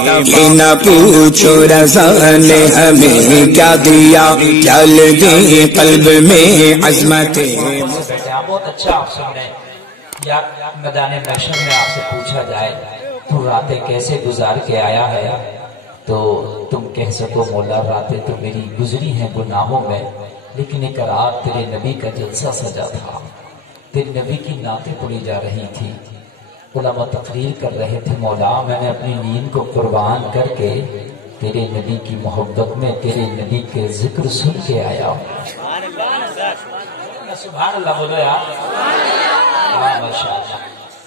نہ پوچھو رضا نے ہمیں کیا دیا، چل دی قلب میں عظمت۔ بہت اچھا آپ سن رہے ہیں یار۔ میدان محشر میں آپ سے پوچھا جائے تو راتیں کیسے گزار کے آیا ہے، تو تم کہہ سکو مولا راتیں تو میری گزری ہیں گناہوں میں، لیکن ایک رات تیرے نبی کا جلسہ سجا تھا، تیرے نبی کی نعتیں پڑھی جا رہی تھی، علماء تقریر کر رہے تھے، مولا میں نے اپنی نیند کو قربان کر کے تیرے نبی کی محبت میں تیرے نبی کے ذکر سن کے آیا ہوں۔ سبحان اللہ بولو یار، ماشاءاللہ۔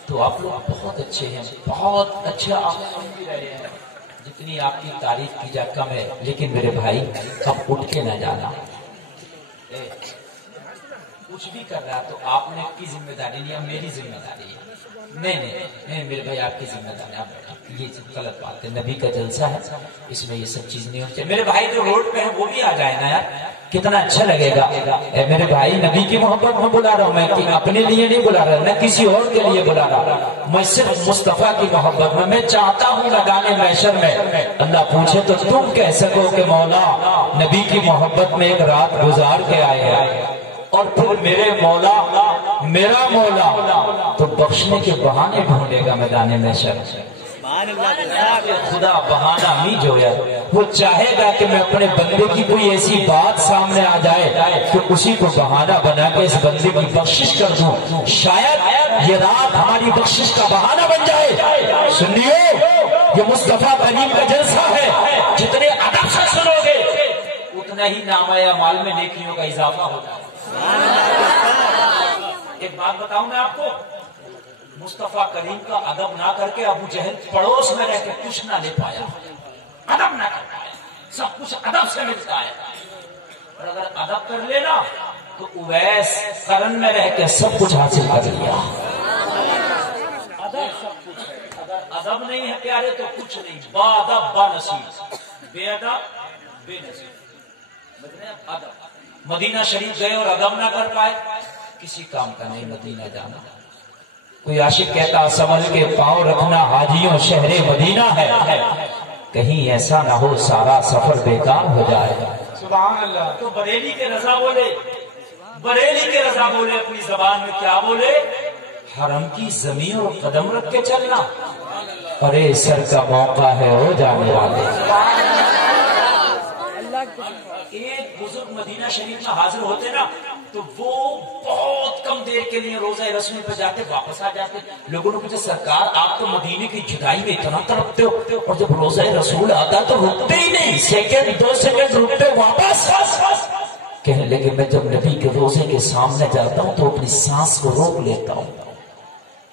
تو آپ لوگ بہت اچھے ہیں، بہت اچھا آپ سن بھی رہے ہیں، جتنی آپ کی تعریف کی جا کم ہے، لیکن میرے بھائی اب اٹھ کے نہ جانا، کچھ بھی کر رہا تو آپ نے کی ذمہ داری نہیں، اب میری ذمہ داری ہے۔ نہیں میرے بھائی آپ کی ذمہ داری، آپ یہ غلط بات ہے، نبی کا جلسہ ہے، اس میں یہ سب چیز نہیں ہونی چاہیے۔ میرے بھائی جو روڈ پہ ہیں وہ بھی آ جائے نا یار، کتنا اچھا لگے گا۔ اے میرے بھائی نبی کی محبت میں بلا رہا ہوں میں، اپنے لیے نہیں بلا رہا، میں کسی اور کے لیے بلا رہا، میں صرف مصطفیٰ کی محبت میں چاہتا ہوں لگانے محشر میں اللہ پوچھے تو تم کہہ سکو کہ مولا نبی کی محبت میں ایک رات گزار کے آئے ہیں، اور پھر میرے مولا میرا مولا تو بخشنے کے بہانے ڈھونڈے گا میدان محشر۔ خدا بہانہ نہیں جو ہے، وہ چاہے گا کہ میں اپنے بندے کی کوئی ایسی بات سامنے آ جائے کہ اسی کو بہانہ بنا کے اس بندے کی بخشش کر دوں، شاید یہ رات ہماری بخشش کا بہانہ بن جائے۔ سنیے یہ مصطفیٰ کریم کا جلسہ ہے، جتنے ادب سے سنو گے اتنا ہی نامہ اعمال میں نیکیوں کا اضافہ ہوتا ہے۔ ایک بات بتاؤں میں آپ کو، مصطفیٰ کریم کا ادب نہ کر کے ابو جہل پڑوس میں رہ کے کچھ نہ لے پایا، ادب نہ کر پایا، سب کچھ ادب سے ملتا ہے، اور اگر ادب کر لینا تو اویس قرن میں رہ کے سب کچھ حاصل کر لیا۔ ادب سب کچھ ہے، اگر ادب نہیں ہے پیارے تو کچھ نہیں، با ادب با نصیب، بے ادب بے نصیب۔ ادب مدینہ شریف گئے اور ادب نہ کر پائے، کسی کام کا نہیں مدینہ جانا۔ کوئی عاشق کہتا سنبھل کے پاؤں رکھنا حاجیوں شہر مدینہ ہے، کہیں ایسا نہ ہو سارا سفر بیکار ہو جائے۔ سبحان اللہ۔ تو بریلی کے رضا بولے، بریلی کے رضا بولے، اپنی زبان میں کیا بولے؟ حرم کی زمین اور قدم رکھ کے چلنا، ارے سر کا موقع ہے ہو جانے والے۔ ایک بزرگ مدینہ شریف میں حاضر ہوتے نا تو وہ بہت کم دیر کے لیے روزہ رسول پہ جاتے واپس آ جاتے۔ لوگوں نے پوچھا سرکار آپ تو مدینے کی جدائی میں اتنا تڑپتے ہو اور جب روزہ رسول آتا تو رکتے ہی نہیں، سیکنڈ دو سیکنڈ رکتے واپس۔ کہنے لگے میں جب نبی کے روزے کے سامنے جاتا ہوں تو اپنی سانس کو روک لیتا ہوں،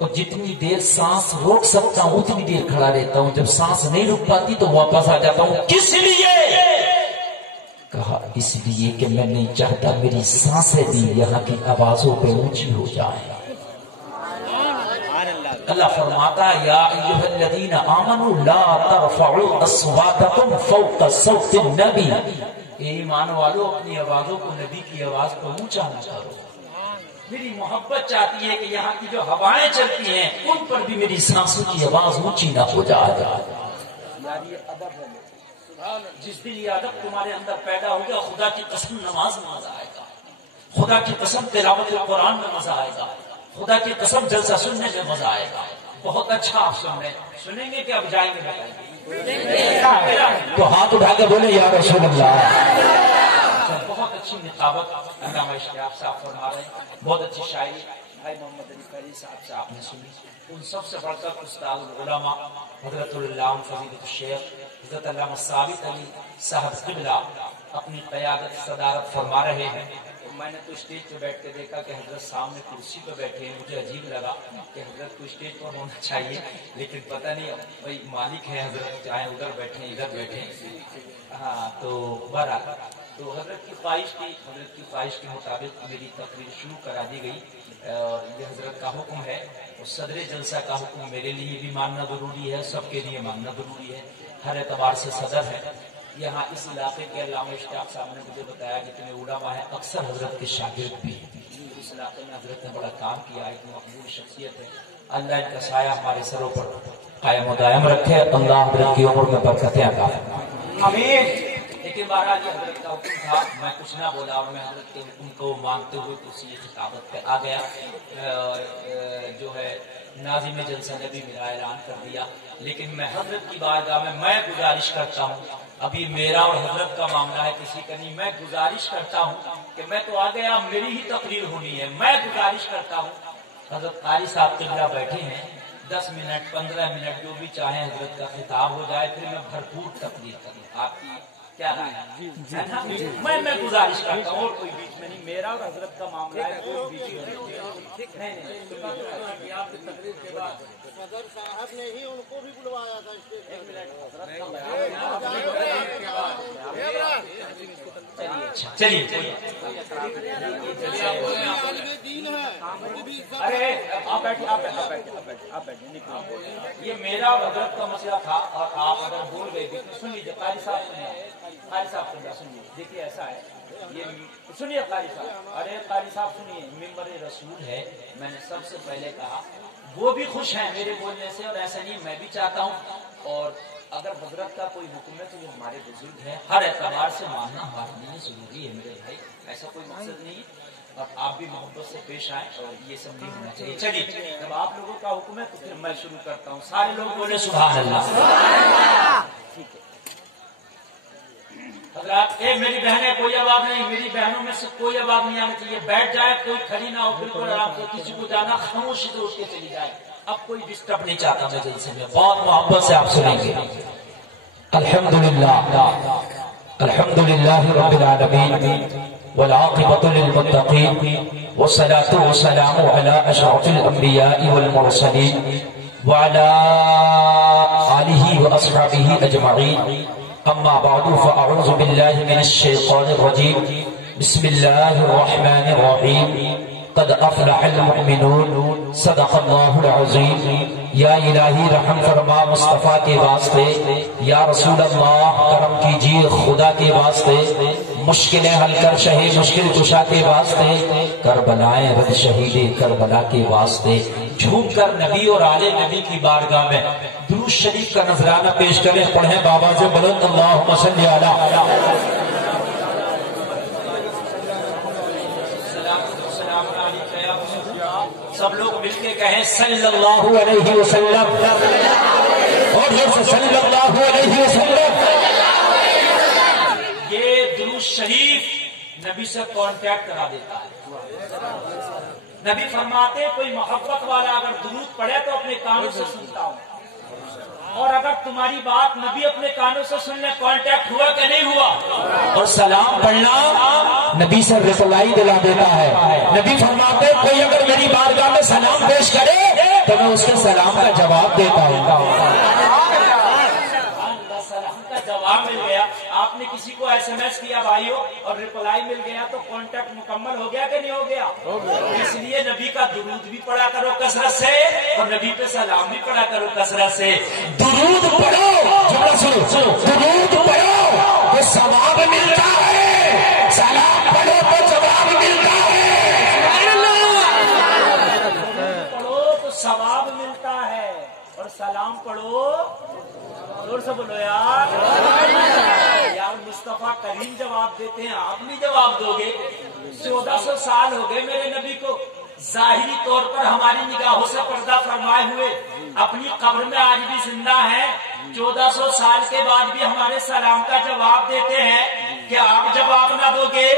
اور جتنی دیر سانس روک سکتا ہوں اتنی دیر کھڑا رہتا ہوں، جب سانس نہیں رک پاتی تو واپس آ جاتا ہوں۔ کس لیے؟ کہا اس لیے کہ میں نہیں چاہتا میری سانسیں بھی یہاں کی آوازوں پہ اونچی ہو جائیں۔ اللہ فرماتا ہے یا ایھا الذین آمنوا لا ترفعوا اصواتکم فوق صوت النبی، اے ایمان والو اپنی آوازوں کو نبی کی آواز پر اونچا نہ کرو۔ میری محبت چاہتی ہے کہ یہاں کی جو ہوائیں چلتی ہیں ان پر بھی میری سانسوں کی آواز اونچی نہ ہو جائے۔ یار یہ ادب ہے، جس دن یہ ادب تمہارے اندر پیدا ہو گیا خدا کی قسم نماز میں مزہ آئے گا، خدا کی قسم تلاوت قرآن میں مزہ آئے گا، خدا کی قسم جلسہ سننے میں مزہ آئے گا۔ بہت اچھا آپ سنیں گے کہ اب جائیں گے تو ہاتھ اٹھا کے بولے یا رسول اللہ۔ بہت اچھی نقابت علامہ اشتیاق صاحب فرما رہے ہیں، بہت اچھی شاعری بھائی محمد علی فیض صاحب سے آپ نے سنی۔ ان سب سے بڑھ کر استاد العلماء حضرت العلامہ فضیلۃ الشیخ حضرت علامہ ثابت علی صاحب قبلہ اپنی قیادت صدارت فرما رہے ہیں۔ میں نے تو اسٹیج پہ بیٹھ کے دیکھا کہ حضرت سامنے کرسی پہ بیٹھے ہیں، مجھے عجیب لگا کہ حضرت کو اسٹیج پر ہونا چاہیے، لیکن پتہ نہیں بھائی مالک ہے حضرت، چاہے ادھر بیٹھے ادھر بیٹھے۔ ہاں تو بہرحال تو حضرت کی خواہش کے مطابق میری تقریر شروع کرا دی گئی، اور یہ حضرت کا حکم ہے، اور صدر جلسہ کا حکم میرے لیے بھی ماننا ضروری ہے، سب کے لیے ماننا ضروری ہے، ہر اعتبار سے صدر ہے۔ یہاں اس علاقے کے علامہ اشتیاق صاحب نے مجھے بتایا جتنے علماء ہیں اکثر حضرت کے شاگرد بھی ہیں، اس علاقے میں حضرت نے بڑا کام کیا، ایک مقبول شخصیت ہے، اللہ ان کا سایہ ہمارے سروں پر قائم و دائم رکھے، اللہ حضرت کی عمر میں برکتیں عطا فرمائے، آمین۔ لیکن بہرحال یہ حضرت کا حکم تھا، میں کچھ نہ بولا اور میں حضرت کے حکم کو مانتے ہوئے اسی خطابت پہ آ گیا۔ جو ہے ناظم جلسہ نے بھی میرا اعلان کر دیا، لیکن میں حضرت کی بارگاہ میں گزارش کرتا ہوں، ابھی میرا اور حضرت کا معاملہ ہے، کسی کا نہیں، میں گزارش کرتا ہوں کہ میں تو آ گیا، میری ہی تقریر ہونی ہے، میں گزارش کرتا ہوں حضرت قاری صاحب قبلہ بیٹھے ہیں، 10 منٹ 15 منٹ جو بھی چاہیں حضرت کا خطاب ہو جائے، پھر میں بھرپور تقریر کروں۔ آپ کی کیا رائے ہے؟ میں گزارش کرتا ہوں، اور کوئی بیچ میں نہیں، میرا اور حضرت کا معاملہ ہے، کوئی بیچ میں نہیں۔ آپ کی تقریر کے بعد صدر صاحب نے ہی ان کو بھی بلوایا تھا، چلیے ارے آپ بیٹھے، آپ بیٹھے، یہ میرا اور حضرت کا مسئلہ تھا، اور آپ اگر بول گئے سن لیجیے، قاری صاحب سنیے، دیکھیے ایسا ہے، یہ سنیے قاری صاحب، ارے قاری صاحب سنیے، ممبر رسول ہے، میں نے سب سے پہلے کہا وہ بھی خوش ہیں میرے بولنے سے، اور ایسا نہیں میں بھی چاہتا ہوں، اور اگر حضرت کا کوئی حکم ہے تو یہ ہمارے بزرگ ہیں، ہر اعتبار سے ماننا ہمارے لیے ضروری ہے میرے بھائی، ایسا کوئی مقصد نہیں ہے، اور آپ بھی محبت سے پیش آئیں، اور یہ سب نہیں ہونا چاہیے۔ چلیے جب آپ لوگوں کا حکم ہے تو پھر میں شروع کرتا ہوں، سارے لوگ بولے سبحان اللہ۔ ٹھیک ہے حضرات، میری بہنیں کوئی آواز نہیں، میری بہنوں میں سے کوئی آواز نہیں آنی چاہیے، بیٹھ جائے، کوئی کھڑی نہ ہو، بالکل آرام سے، کسی کو جانا خاموشی سے اٹھ کے چلی جائے، اب کوئی ڈسٹرب نہیں چاہتا میں جلسے میں، بہت محبت سے آپ سنیں گے۔ الحمدللہ رب العالمین والعاقبۃ للمتقین والصلاة والسلام علی اشرف الانبیاء والمرسلین وعلی آلہ واصحابہ اجمعین، اما بعد فاعوذ باللہ من الشیطان الرجیم، بسم اللہ الرحمن الرحیم، قد افلح المؤمنون، صدق اللہ العظیم۔ یا الہی رحم فرما مصطفیٰ کے واسطے، یا رسول اللہ کرم کیجیے خدا کے واسطے، مشکلیں حل کر شہے مشکل کشا کے واسطے، کربلائیں رد شہید کربلا کے واسطے، جھوم کر نبی اور آل نبی کی بارگاہ میں درود شریف کا نذرانہ پیش کریں، پڑھیں بابا سے بلند اللہم صلی علی سب لوگ مل کے کہیں صلی اللہ علیہ وسلم، اور جیسے صلی اللہ علیہ وسلم۔ یہ درود شریف نبی سے کانٹیکٹ کرا دیتا ہے، نبی فرماتے کوئی محبت والا اگر درود پڑھے تو اپنے کانوں سے سنتا ہوں، اور اگر تمہاری بات نبی اپنے کانوں سے سن لے، کانٹیکٹ ہوا کہ نہیں ہوا؟ اور سلام پڑھنا نبی سے رسائی دلا دیتا ہے، نبی فرماتے کوئی اگر میری بارگاہ میں سلام پیش کرے تو میں اس کے سلام کا جواب دیتا ہوں۔ سلام کا جواب مل گیا، آپ نے کسی کو ایس ایم ایس کیا بھائیو اور ریپلائی مل گیا تو کانٹیکٹ مکمل ہو گیا کہ نہیں ہو گیا؟ اس لیے نبی کا درود بھی پڑھا کرو کثرت سے، اور نبی پہ سلام بھی پڑھا کرو کثرت سے۔ درود پڑھو، درود پڑھو تو ثواب ملتا ہے، سلام پڑھو تو جواب ملتا ہے، پڑھو تو ثواب ملتا ہے، اور سلام پڑھو زور سے بولو یار، مصطفیٰ کریم جواب دیتے ہیں، آپ نہیں جواب دو گے؟ 1400 سال ہو گئے میرے نبی کو ظاہری طور پر ہماری نگاہوں سے پردہ فرمائے ہوئے، اپنی قبر میں آج بھی زندہ ہیں، 1400 سال کے بعد بھی ہمارے سلام کا جواب دیتے ہیں کہ آپ جواب نہ دو گے؟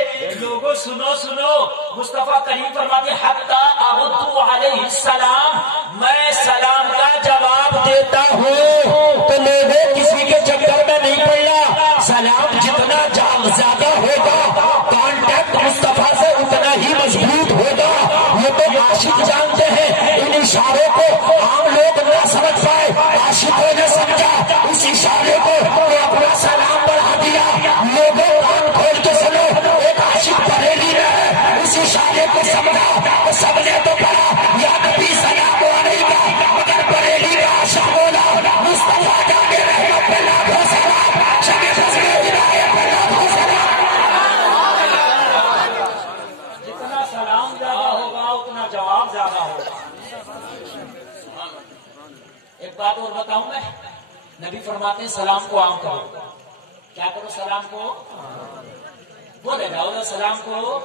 لوگوں سنو سنو، مصطفیٰ کریم فرماتے حتی ارد علیہ السلام، میں سلام کا جواب دیتا ہوں، تو لوگوں کسی کے چکر میں نہیں پڑنا، سلام جتنا زیادہ ہوگا کانٹیکٹ مصطفیٰ سے اتنا ہی مضبوط ہوگا، یہ تو عاشق جانتے ہیں، ان اشاروں کو عام لوگ نہ سمجھ پائے، عاشقوں نے سمجھا اس اشارے کو تو اپنا سلام بڑھا دیا۔ لوگوں کان کھول کے سنو، ایک عاشق بریلی میں ہے، اس اشارے کو سمجھا تو سب نے تو پڑھا یا نبی سلام علیکہ، مگر بریلی کا عاشق بولا مصطفیٰ نبی فرماتے ہیں سلام کو عام کرو. کیا کرو؟ سلام کو بولے جاؤ سلام کو.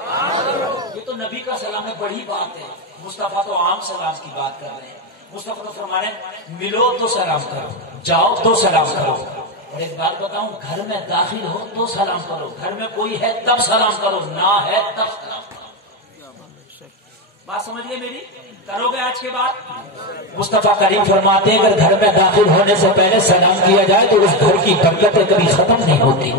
یہ تو نبی کا سلام ہے, بڑی بات ہے. مصطفیٰ تو عام سلام کی بات کر رہے ہیں. مصطفیٰ تو فرما رہے ہیں ملو تو سلام کرو, جاؤ تو سلام کرو. اور ایک بات بتاؤں, گھر میں داخل ہو تو سلام کرو. گھر میں کوئی ہے تب سلام کرو, نہ ہے تب سلام کرو. بات سمجھیے میری, کرو گے آج کے بعد. مصطفیٰ کریم فرماتے ہیں اگر گھر میں داخل ہونے سے پہلے سلام کیا جائے تو اس گھر کی برکتیں کبھی ختم نہیں ہوتی.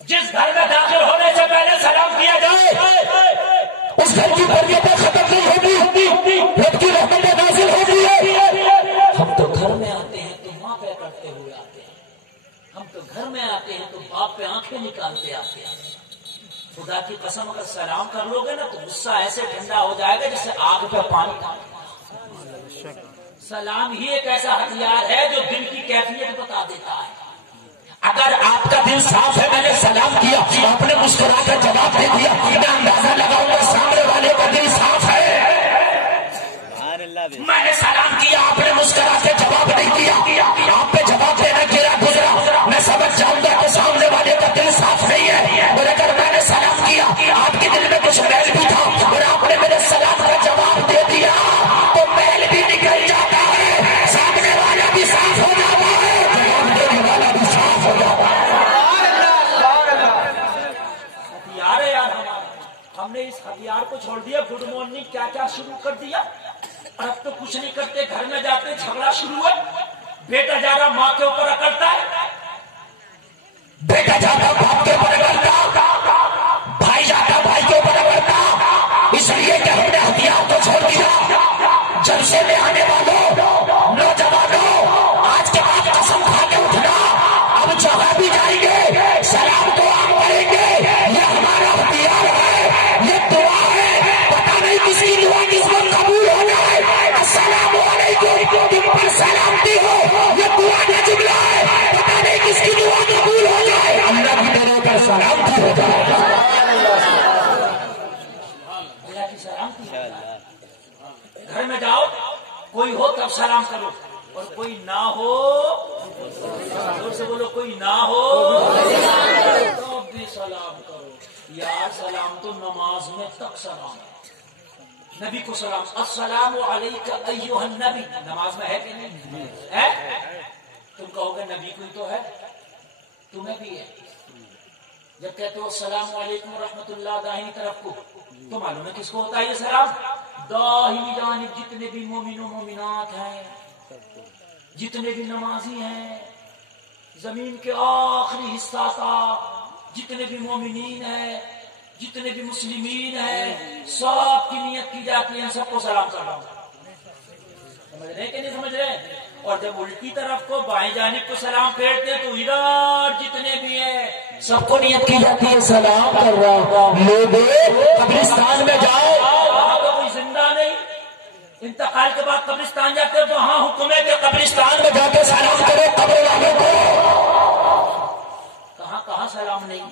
جس گھر میں داخل ہونے سے پہلے سلام کیا جائے اس گھر کی برکتیں ختم نہیں ہوتی, رب کی رحمتیں نازل ہوتی ہے. ہم تو گھر میں آتے ہیں تو ماں پہ کرتے ہوئے آتے ہیں. ہم تو گھر میں آتے ہیں تو باپ پہ آنکھیں نکالتے آتے ہیں. خدا کی قسم اگر سلام کر لو گے نا تو غصہ ایسے ٹھنڈا ہو جائے گا جیسے آگ پہ پانی. سلام ہی ایک ایسا ہتھیار ہے جو دل کی کیفیت بتا دیتا ہے. اگر آپ کا دل صاف ہے, میں نے سلام کیا, آپ نے مسکرا کر جواب دے دیا, میں اندازہ لگاؤں گا سامنے والے کا دل صاف ہے. میں نے سلام کیا, آپ نے مسکرا کے جواب نہیں دیا, آپ پہ جواب دینا گرا گزرا, میں سمجھ جاؤں گا کہ سامنے والے کا دل صاف نہیں ہے. اور اگر میں نے سلام کیا, آپ کے دل میں کچھ میل بھی تھا اور آپ نے میرے سلام کا جواب دے دیا تو میل بھی نکل جاتا ہے, سامنے والا بھی صاف ہو جاتا ہے, جواب دینے والا بھی صاف ہو جاتا ہے. ہتھیار ہے یار ہمارا. ہم نے اس ہتھیار کو چھوڑ دیا. گڈ مارننگ کیا کیا شروع کر دیا, اور اب تو کچھ نہیں کرتے. گھر میں جاتے جھگڑا شروع ہے. بیٹا جاتا ماں کے اوپر اکڑتا ہے, بیٹا جاتا باپ کے اوپر اکڑتا, بھائی جاتا بھائی کے اوپر اکڑتا. اس لیے کہ ہم نے ہتھیار کو چھوڑ دیا. جلسے میں آنے والوں نوجوانوں, آج کے بعد قسم کھا کے اٹھنا, اب جہاں بھی جائیں گے سلام تو عام کریں گے. یہ ہمارا ہتھیار ہے, یہ دعا ہے. پتا نہیں کس کی دعا کس وقت قبول ہو جائے. السلام علیکم, تم پر سلامتی ہو, یہ دعا کا جملہ ہے. پتا نہیں کس کی دعا قبول ہو جائے, اللہ کی طرح پر سلامتی ہو جائے. اللہ کی سلامتی. گھر میں جاؤ, کوئی ہو تب سلام کرو, اور کوئی نہ ہو زور سے بولو, کوئی نہ ہو تو بھی سلام کرو. یار سلام تو نماز میں تک سلام. نبی کو سلام, السلام علیک ایھا النبی, نماز میں ہے کہ نہیں ہے؟ تم کہو گے نبی کوئی تو ہے, تمہیں بھی ہے. جب کہتے ہو السلام علیکم ورحمۃ اللہ داہنی طرف کو, تو معلوم ہے کس کو ہوتا ہے یہ سلام؟ داہنی جانب جتنے بھی مومن و مومنات ہیں, جتنے بھی نمازی ہیں, زمین کے آخری حصہ کا جتنے بھی مومنین ہیں, جتنے بھی مسلمین ہیں, سب کی نیت کی جاتی ہے سب کو سلام کرنا. سمجھ رہے کہ نہیں سمجھ رہے؟ اور جب الٹی طرف کو بائیں جانب کو سلام پھیرتے تو ادھر جتنے بھی ہیں سب کو نیت کی جاتی ہے سلام کر رہا. لوگوں قبرستان میں جاؤ, وہاں تو کوئی زندہ نہیں, انتقال کے بعد قبرستان جاتے تو ہاں حکم ہے کہ قبرستان میں جا کے سلام کرو قبر والوں کو. کہاں کہاں سلام نہیں,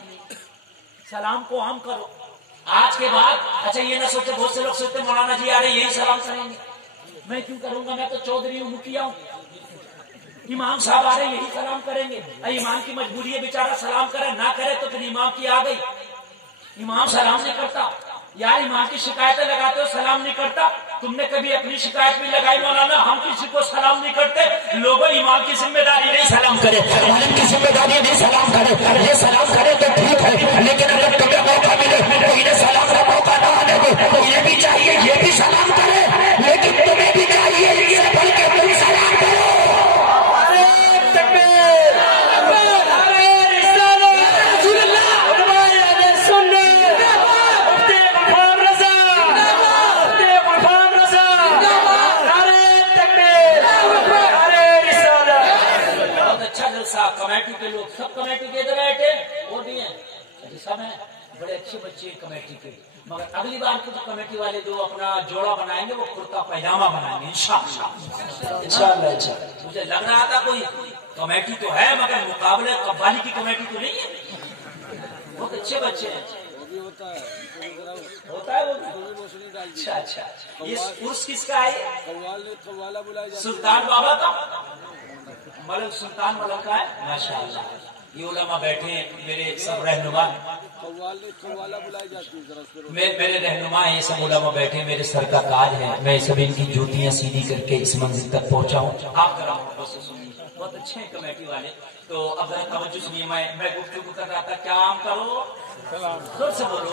سلام کو عام کرو. آج کے بعد اچھا یہ نہ سوچے, بہت سے لوگ سوچتے مولانا جی آ رہے یہی سلام کریں گے. میں کیوں کروں گا, میں تو چودھری ہوں, مکھیا ہوں. امام صاحب آ رہے یہی سلام کریں گے. امام کی مجبوری ہے بیچارہ, سلام کرے نہ کرے تو پھر امام کی آ گئی. امام سلام نہیں کرتا. یار امام کی شکایتیں لگاتے ہو, سلام نہیں کرتا. تم نے کبھی اپنی شکایت بھی لگائی مولانا ہم کسی کو سلام نہیں کرتے. لوگوں امام کی ذمہ داری نہیں سلام کرے, عالم کی ذمہ داری نہیں سلام کرے. یہ سلام کرے تو ٹھیک ہے, لیکن اگر تمہیں موقع ملے تو انہیں سلام کا موقع نہ آنے دو. تو یہ بھی چاہیے یہ بھی سلام کرے, لیکن تمہیں بھی چاہیے ان سے بڑھ کے تم سلام کرو. کمیٹی کے لوگ سب کمیٹی کے ادھر بیٹھے وہ بھی ہیں, سب ہیں بڑے اچھے بچے کمیٹی کے, مگر اگلی بار کو کمیٹی والے جو اپنا جوڑا بنائیں گے وہ کرتا پائجامہ بنائیں گے انشاءاللہ. مجھے لگ رہا تھا کوئی کمیٹی تو ہے مگر مقابلے قوالی کی کمیٹی تو نہیں ہے. بہت اچھے بچے ہیں. ہوتا ہے وہ؟ اچھا اچھا، یہ عرس کس کا ہے؟ سلطان بابا کا، ملک سلطان ملک کا ہے، ماشاء اللہ۔ یہ علماء بیٹھے ہیں میرے سب رہنما، میرے رہنما ہیں، یہ سب علماء بیٹھے ہیں، میرے سر کا تاج ہے، میں سب ان کی جوتیاں سیدھی کر کے اس منزل تک پہنچا ہوں۔ آپ ذرا محبت سے سنیے، بہت اچھے ہیں کمیٹی والے۔ تو اب ذرا توجہ سنیے، میں گفتگو کر رہا تھا، کیا عام کرو، زور سے بولو۔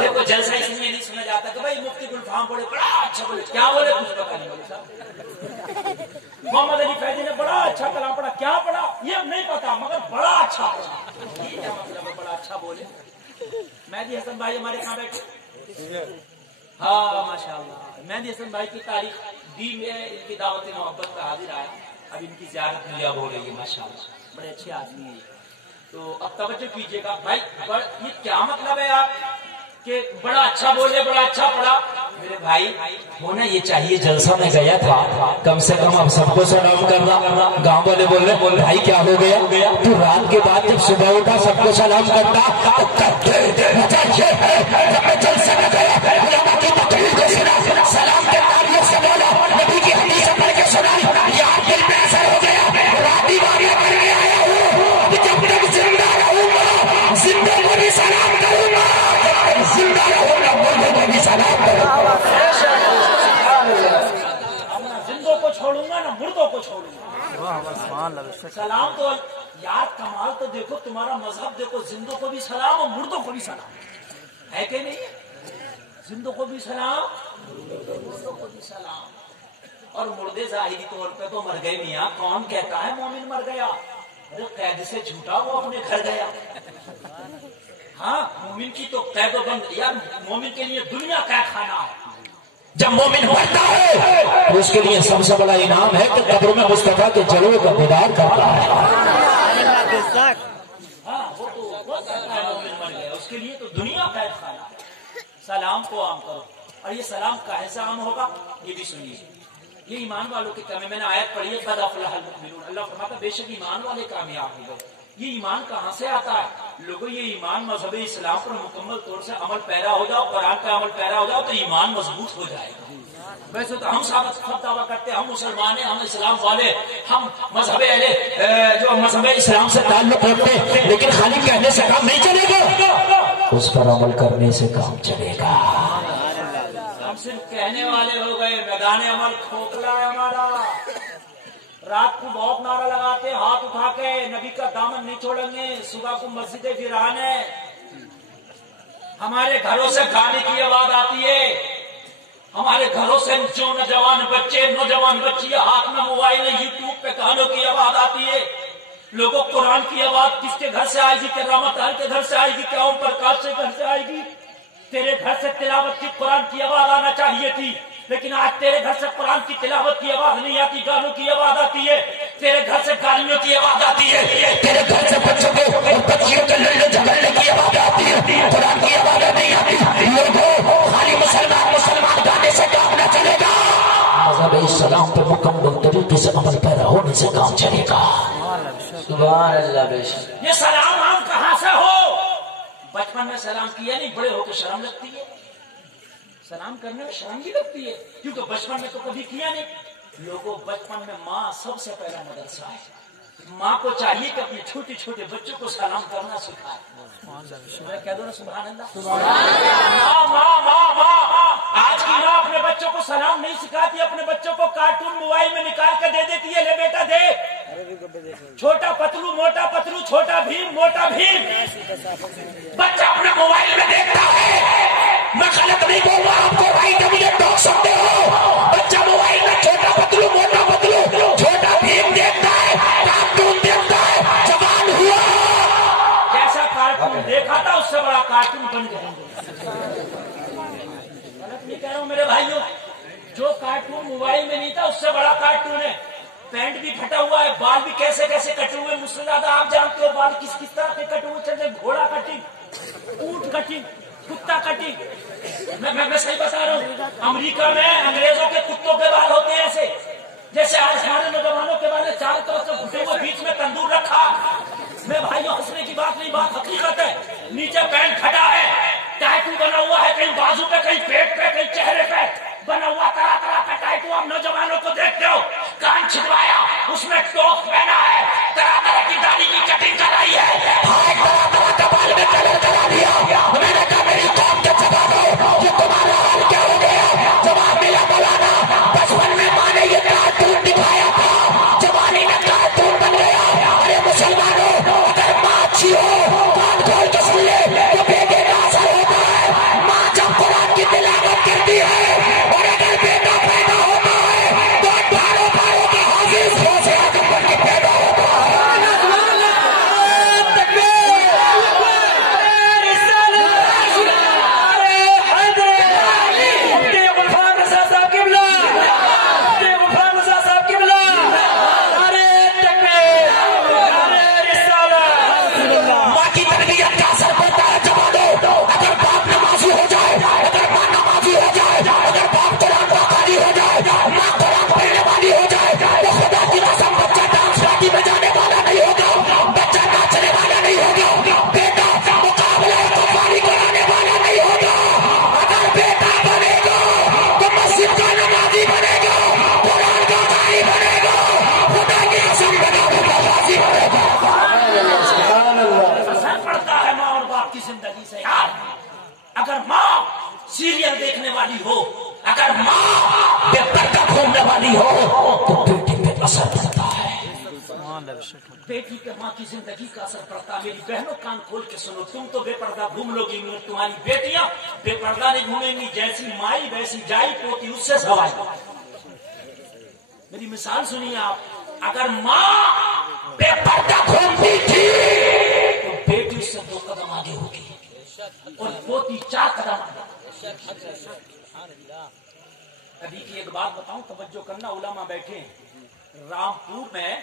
دیکھو جلسہ اس میں نہیں سنا جاتا کہ بھائی مفتی گلفام بولے بڑا اچھا بولے، کیا بولے کچھ پتا نہیں بولے صاحب۔ محمد علی فیضی نے بڑا اچھا کلام پڑھا، کیا پڑھا یہ نہیں پتا، مگر بڑا اچھا پڑھا۔ یہ کیا مطلب ہے بڑا اچھا بولے؟ مہدی حسن بھائی ہمارے کہاں بیٹھے؟ ہاں ماشاء اللہ، مہدی حسن بھائی کی تاریخ دی میں ان کی دعوت محبت کا حاضر آیا، اب ان کی زیارت میں ہو رہی ہے، ماشاء اللہ بڑے اچھے آدمی ہیں۔ تو اب توجہ کیجیے گا بھائی، یہ کیا مطلب ہے آپ کہ بڑا اچھا بولے بڑا اچھا پڑھا؟ میرے بھائی ہونا یہ چاہیے، جلسہ میں گیا تھا کم سے کم اب سب کو سلام کرنا، گاؤں والے بول رہے بھائی کیا ہو گیا، تو رات کے بعد جب صبح اٹھا سب کو سلام کرتا، جلسہ میں گیا سلام کے تعلق سے بولا، نبی کی حدیث پڑھ کے سنائی، یار دل میں اثر ہو گیا، رات ہی بارے پڑھ کے آیا ہوں، جب تک زندہ رہوں گا زندہ کو بھی سلام کروں گا، زندہ رہوں گا مردوں کو بھی سلام کروں گا، نہ زندوں کو چھوڑوں گا نہ مردوں کو چھوڑوں گا۔ سلام تو یار کمال تو دیکھو، تمہارا مذہب دیکھو، زندوں کو بھی سلام اور مردوں کو بھی سلام ہے کہ نہیں؟ زندوں کو بھی سلام، مردوں کو بھی سلام۔ اور مردے ظاہری طور پہ تو مر گئے میاں، کون کہتا ہے مومن مر گیا؟ وہ قید سے جھوٹا وہ اپنے گھر گیا۔ ہاں مومن کی تو قید و بند، یار مومن کے لیے دنیا قید خانہ ہے۔ جب مومن مرتا ہے تو اس کے لیے سب سے بڑا انعام ہے کہ قبر میں مصطفیٰ کے جلوے کا دیدار کرتا ہے۔ ہاں وہ تو مومن مر گیا، اس کے لیے تو دنیا قید خانہ ہے۔ سلام کو عام کرو، اور یہ سلام کیسے عام ہوگا یہ بھی سنیے۔ یہ ایمان والوں کے کام، میں نے آیت پڑھی ہے قد افلح المؤمنون، اللہ فرماتا بے شک ایمان والے کامیاب ہو گئے۔ یہ ایمان کہاں سے آتا ہے لوگوں؟ یہ ایمان مذہب اسلام پر مکمل طور سے عمل پیرا ہو جاؤ، قرآن کا عمل پیرا ہو جاؤ تو ایمان مضبوط ہو جائے گا۔ ویسے تو ہم سب دعویٰ کرتے ہیں ہم مسلمان ہیں، ہم اسلام والے، ہم مذہب جو مذہب اسلام سے تعلق رکھتے ہیں، لیکن خالی کہنے سے کام نہیں چلے گا، اس پر عمل کرنے سے کام چلے گا۔ ہم صرف کہنے والے ہو گئے، میدان عمل کھوکھلا ہے ہمارا۔ رات کو بہت نعرہ لگاتے ہیں ہاتھ اٹھا کے، نبی کا دامن نہیں چھوڑیں گے، صبح کو مسجد ویران ہے، ہمارے گھروں سے گانے کی آواز آتی ہے، ہمارے گھروں سے جو نوجوان بچے نوجوان بچی ہاتھ میں موبائل یوٹیوب پہ گانوں کی آواز آتی ہے۔ لوگوں قرآن کی آواز کس کے گھر سے آئے گی؟ کہ رحمت آل کے گھر سے آئے گی؟ کہ اوم پرکاش کے گھر سے آئے گی؟ تیرے گھر سے تلاوت کی قرآن کی آواز آنا چاہیے تھی، لیکن آج تیرے گھر سے قرآن کی تلاوت کی آواز نہیں آتی، گانوں کی آواز آتی ہے، تیرے گھر سے گالیوں کی آواز آتی ہے، تیرے گھر سے بچوں کے اور بچیوں کے لڑنے جھگڑنے کی آواز آتی ہے، قرآن کی آواز نہیں آتی۔ لوگوں خالی مسلمان گانے سے کام نہ چلے گا، مذہب اسلام پر مکمل طریقے سے عمل پیرا ہونے سے کام چلے گا۔ سبحان اللہ۔ بے شک یہ سلام عام کہاں سے ہو؟ بچپن میں سلام کیا نہیں، بڑے ہو کے شرم لگتی ہے، سلام کرنے میں شرم بھی لگتی ہے، کیونکہ بچپن میں تو کبھی کیا نہیں۔ لوگوں بچپن میں ماں سب سے پہلا مدرسہ ہے، ماں کو چاہیے کہ اپنے چھوٹے چھوٹے بچوں کو سلام کرنا سکھائے۔ کہہ دو نا سبحان اللہ۔ ماں آج کی ماں اپنے بچوں کو سلام نہیں سکھاتی، اپنے بچوں کو کارٹون موبائل میں نکال کے دے دیتی ہے، لے بیٹا دے، چھوٹا پتلو موٹا پتلو، چھوٹا بھیم موٹا بھیم، بچہ اپنے موبائل میں دیکھتا ہے۔ میں غلط نہیں بول رہا آپ کو بھائی، جب یہ ٹوک سکتے ہو، بچہ موبائل میں چھوٹا پتلو موٹا پتلو چھوٹا بھیم دیکھتا ہے، کارٹون دیکھتا ہے، جوان ہوا جیسا کارٹون دیکھا تھا اس سے بڑا کارٹون بن گیا۔ غلط نہیں کہہ رہا ہوں میرے بھائیوں، جو کارٹون موبائل میں نہیں تھا اس سے بڑا کارٹون ہے۔ پینٹ بھی پھٹا ہوا ہے، بال بھی کیسے کیسے کٹے ہوئے، مجھ سے زیادہ آپ جانتے ہو بال کس کس طرح کے کٹے ہوئے چلتے، گھوڑا کٹنگ، اونٹ کٹنگ، کتا کٹنگ۔ میں صحیح بتا رہا ہوں، امریکہ میں انگریزوں کے کتوں کے بال ہوتے ہیں ایسے، جیسے آج ہمارے نوجوانوں کے بال چاروں طرف سے گھٹے ہوئے، بیچ میں تندور رکھا۔ میں بھائیوں ہنسنے کی بات نہیں، بات حقیقت ہے۔ نیچے پینٹ پھٹا ہے، ٹائٹ کہیں بازو پہ, کہیں پیٹ پہ, کہیں چہرے پہ بنا ہوا طرح طرح کا ٹائٹو. آپ نوجوانوں کو دیکھتے ہو, کان چھدوایا, اس میں ٹوپ پہنا ہے, طرح طرح کی داڑھی کی کٹنگ کرائی ہے, طرح طرح کا بال میں کلر کرا دیا. میں نے کہا میری قوم کے جوابوں یہ تمہارا حال کیا ہو گیا؟ جواب ملا مولانا, بچپن میں ماں نے یہ کارٹون دکھایا تھا, جوانی میں کارٹون بن گیا. ارے مسلمانوں, اگر ماں اچھی ہو کان کھول کے سن لے, تو بیٹے کا اثر ہوتا ہے. ماں جب قرآن کی تلاوت کرتی ہے اور اگر بیٹا پیدا ہوتا ہے تو باروں باروں کے حافظ غوث اعظم بن کے پیدا ہوتا ہے. اگر ماں سیریل دیکھنے والی ہو, اگر ماں بے پردہ گھومنے والی ہو تو بیٹی پہ اثر پڑتا ہے. بیٹی پہ ماں کی زندگی کا اثر پڑتا ہے. میری بہنوں کان کھول کے سنو, تم تو بے پردہ گھوم لو گی, تمہاری بیٹیاں بے پردہ نہیں گھومیں گی. جیسی مائی ویسی جائی پوتی اس سے سوائی. میری مثال سنیے آپ, اگر ماں بے پردہ گھومتی تھی تو بیٹی اس سے 2 قدم آگے ہوگی اور پوتی 4 قدم آگے. ابھی کی ایک بات بتاؤں, توجہ کرنا, علماء بیٹھے ہیں. رامپور میں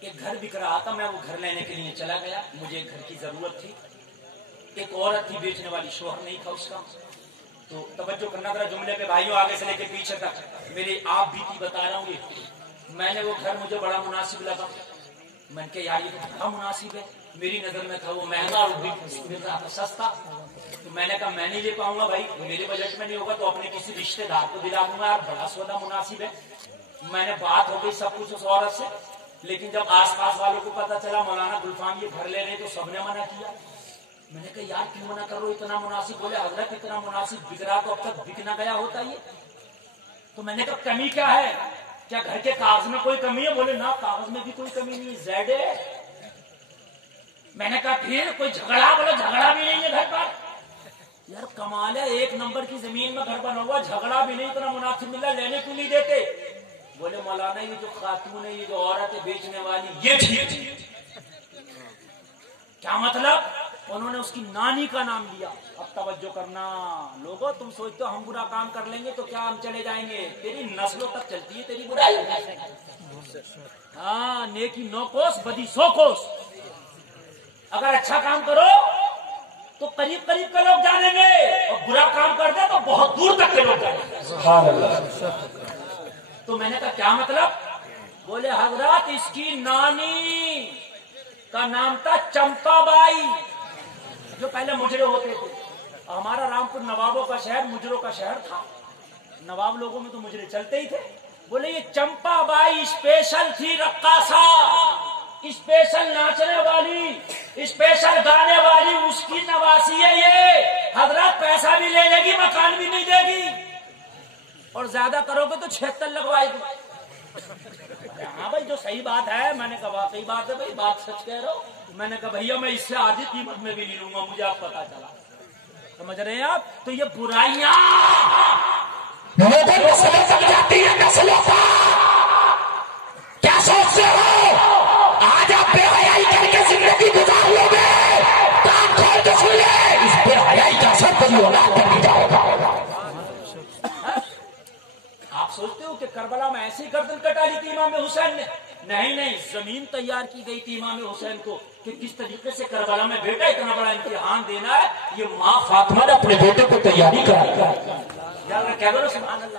ایک گھر بک رہا تھا, میں وہ گھر لینے کے لیے چلا گیا. مجھے ایک گھر کی ضرورت تھی. ایک عورت تھی بیچنے والی, شوہر نہیں تھا اس کا. تو توجہ کرنا ذرا جملے پہ بھائیوں, آگے سے لے کے پیچھے تک میری آپ بیتی بتا رہا ہوں. میں نے وہ گھر مجھے بڑا مناسب لگا. میں نے کہا یار یہ تو بڑا مناسب ہے. میری نظر میں تھا وہ مہنگا اور مل رہا تھا سستا. تو میں نے کہا میں نہیں لے پاؤں گا بھائی, میرے بجٹ میں نہیں ہوگا تو اپنے کسی رشتے دار کو دلا دوں گا. یار بڑا سودا مناسب ہے. میں نے بات ہو گئی سب کچھ اس عورت سے, لیکن جب آس پاس والوں کو پتا چلا مولانا گلفام یہ گھر لے رہے تو سب نے منع کیا. میں نے کہا یار کیوں منع کر رہے ہو, اتنا مناسب. بولے حضرت اتنا مناسب بک رہا تو اب تک بک نہ گیا ہوتا یہ. تو میں نے کہا کمی کیا ہے, کیا گھر کے کاغذ میں کوئی کمی ہے؟ بولے نہ, کاغذ میں بھی کوئی کمی نہیں ہے, زیڈ ہے. میں نے کہا پھر کوئی جھگڑا؟ بولے جھگڑا بھی نہیں ہے گھر پر. یار کمال ہے, 1 نمبر کی زمین میں گھر بنا ہوا, جھگڑا بھی نہیں, اتنا مناسب ملا, لینے کیوں نہیں دیتے؟ بولے مولانا یہ جو خاتون ہے, یہ جو عورت ہے بیچنے والی, یہ ٹھیک. کیا مطلب؟ انہوں نے اس کی نانی کا نام لیا. اب توجہ کرنا لوگوں, تم سوچتے ہو ہم برا کام کر لیں گے تو کیا ہم چلے جائیں گے؟ تیری نسلوں تک چلتی ہے تیری برائی. ہاں, نیکی 9 کوس, بدی 100 کوس. اگر اچھا کام کرو تو قریب قریب کے لوگ جانیں گے, اور برا کام کر دے تو بہت دور تک کے لوگ جانیں گے. سبحان اللہ. تو میں نے کہا کیا مطلب؟ بولے حضرات اس کی نانی کا نام تھا چمپا بائی, جو پہلے مجرے ہوتے تھے. ہمارا رامپور نوابوں کا شہر, مجروں کا شہر تھا. نواب لوگوں میں تو مجرے چلتے ہی تھے. بولے یہ چمپا بائی اسپیشل تھی رقاصہ, اسپیشل ناچنے والی, اسپیشل گانے والی, اس کی نواسی ہے یہ. حضرات پیسہ بھی لے لے گی, مکان بھی نہیں دے گی, اور زیادہ کرو گے تو 76 لگوائے گی. ہاں بھائی جو صحیح بات ہے. میں نے کہا واقعی بات ہے بھائی, بات سچ کہہ رہے ہو. میں نے کہا بھیا میں اس سے آدھی قیمت میں بھی نہیں لوں گا, مجھے آپ پتا چلا. سمجھ رہے ہیں آپ؟ تو یہ برائیاں لوگوں کو سمجھ جاتی ہے نسلوں کا. کیا سوچتے ہو آج آپ بے حیائی کر کے زندگی گزار لو گے؟ کام کھول کے سن لے, اس بے حیائی کا اثر تیری اولاد پر نہیں جائے گا. آپ سوچتے ہو کہ کربلا میں ایسی گردن کٹا لی تھی امام حسین نے؟ نہیں, زمین تیار کی گئی تھی امام حسین کو کہ کس طریقے سے کربلا میں بیٹا اتنا بڑا امتحان دینا ہے. یہ ماں فاطمہ نے اپنے بیٹے کو تیاری کرائی. کیا بولو سبحان اللہ.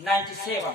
97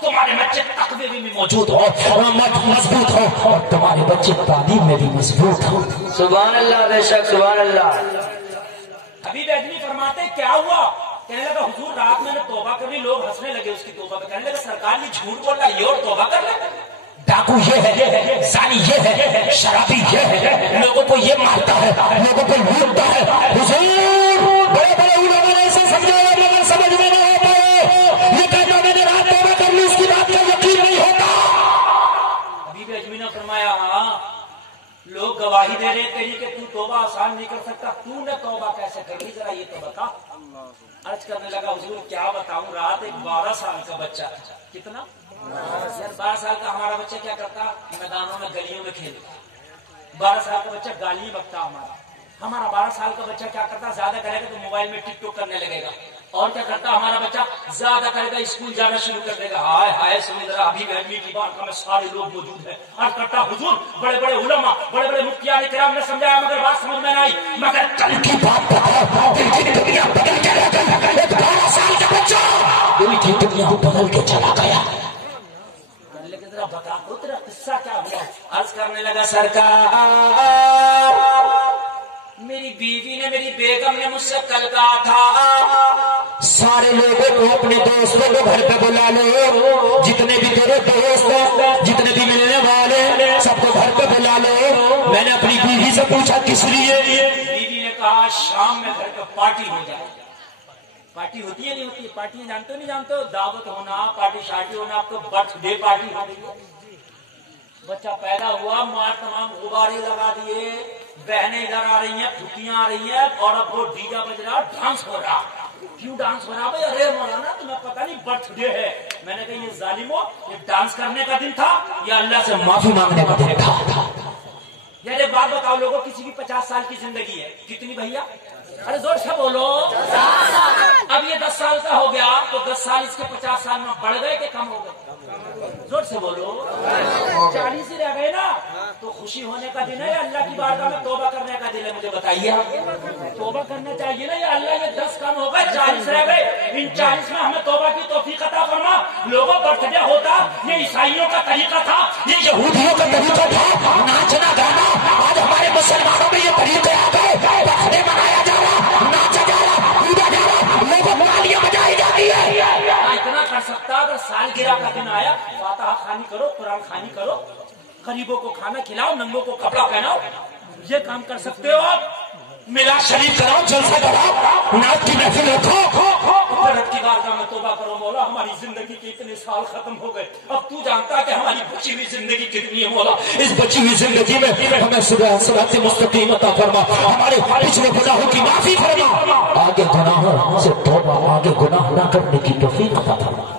تمہارے بچے تقوی میں بھی موجود ہوں، مضبوط ہوں، اور تمہارے بچے تعلیم میں بھی مضبوط ہوں۔ سبحان اللہ، بے شک سبحان اللہ۔ حبیب اجمی فرماتے کیا ہوا؟ کہنے لگا حضور رات میں نے توبہ کر لی، لوگ ہنسنے لگے اس کی توبہ پہ، کہنے لگا سرکار یہ جھوٹ بول رہا ہے، یہ اور توبہ کر لے، ڈاکو یہ ہے، زانی یہ ہے، شرابی یہ ہے، لوگوں کو یہ مارتا ہے، لوگوں کو لوٹتا ہے۔ حضور بڑے بڑے علماء نے ایسے سمجھایا مگر سمجھ میں نہیں آتا ہے، یہ کہتا میں نے رات توبہ کر لی اس کی بات کا یقین نہیں ہوتا۔ حبیب اجمی نے فرمایا ہاں لوگ گواہی دے رہے تیری کہ تو توبہ آسان نہیں کر سکتا، تو نے توبہ کیسے کر لی ذرا یہ تو بتا۔ عرض کرنے لگا حضور کیا بتاؤں، رات ایک 12 سال کا بچہ تھا، کتنا یار 12 سال کا ہمارا بچہ کیا کرتا، میدانوں میں گلیوں میں کھیلتا، 12 سال کا بچہ گالی بکتا، ہمارا 12 سال کا بچہ کیا کرتا، زیادہ کرے گا تو موبائل میں ٹک ٹاک کرنے لگے گا، اور کیا کرتا ہمارا بچہ زیادہ کرے گا اسکول جانا شروع کر دے گا۔ ہائے ہائے سنی ذرا ابھی بھی کی بات میں سارے لوگ موجود ہیں، اور کرتا حضور بڑے بڑے علماء بڑے بڑے مفتیان کرام نے سمجھایا مگر بات سمجھ میں نہ آئی، مگر کل کی بات بتاؤ دل کی دنیا بدل کے رہ گئی، ایک 12 سال کا بچہ دل کی دنیا بدل کے چلا گیا۔ لیکن ذرا بتا دو تیرا قصہ کیا ہوا؟ عرض کرنے لگا سرکار میری بیوی نے میری بیگم نے مجھ سے کل کہا تھا سارے لوگوں کو اپنے دوستوں کو گھر پہ بلا لو، جتنے بھی تیرے دوست ہیں جتنے بھی ملنے والے سب کو گھر پہ بلا لو۔ میں نے اپنی بیوی سے پوچھا کس لیے؟ بیوی نے کہا شام میں گھر پہ پارٹی ہو جائے۔ پارٹی ہوتی ہے نہیں ہوتی؟ پارٹی جانتے ہو نہیں جانتے ہو؟ دعوت ہونا، پارٹی شارٹی ہونا، آپ کو برتھ ڈے پارٹی ہو رہی ہے، بچہ پیدا ہوا ماں تمام غبارے لگا دیے، بہنیں ادھر آ رہی ہیں، پھوپیاں آ رہی ہیں، اور اب وہ ڈی جے بج رہا، ڈانس ہو رہا۔ کیوں ڈانس ہو رہا بھائی؟ ارے مولانا تمہیں پتہ نہیں برتھ ڈے ہے۔ میں نے کہا یہ ظالمو یہ ڈانس کرنے کا دن تھا یا اللہ سے معافی مانگنے کا دن تھا؟ یار ایک بات بتاؤ لوگوں، کسی کی 50 سال کی زندگی ہے، کتنی بھیا؟ ارے زور سے بولو۔ اب یہ 10 سال کا ہو گیا تو 10 سال اس کے 50 سال میں بڑھ گئے کہ کم ہو گئے؟ زور سے بولو۔ 40 ہی رہ گئے نا، تو خوشی ہونے کا دن ہے یا اللہ کی بارگاہ میں توبہ کرنے کا دن ہے؟ مجھے بتائیے، توبہ کرنا چاہیے نا یا اللہ یہ 10 کم ہو گئے 40 رہ گئے، ان 40 میں ہمیں توبہ کی توفیق عطا فرما۔ لوگوں برتھ ڈے ہوتا یہ عیسائیوں کا طریقہ تھا، یہ یہودیوں کا طریقہ تھا، ناچنا گانا، آج ہمارے مسلمانوں میں یہ طریقے آ گئے، برتھ ڈے منایا جا رہا، ناچا جا رہا، پوجا جا رہا، لوگوں کو تالیاں بجائی جاتی ہے۔ اتنا کر سکتا اگر سالگرہ کا دن آیا فاتحہ خوانی کرو، قرآن خوانی کرو، غریبوں کو کھانا کھلاؤ، ننگوں کو کپڑا پہناؤ، یہ کام کر سکتے ہو آپ؟ میلاد شریف کراؤ، جلسہ کراؤ، نعت کی محفل رکھو، رب کی بارگاہ میں توبہ کرو مولا ہماری زندگی کے اتنے سال ختم ہو گئے، اب تو جانتا ہے کہ ہماری بچی ہوئی زندگی کتنی ہے مولا، اس بچی ہوئی زندگی میں ہمیں صراط مستقیم عطا فرما، ہمارے پچھلے گناہوں کی معافی فرما، آگے گناہوں سے توبہ، آگے گناہ نہ کرنے کی توفیق عطا فرما۔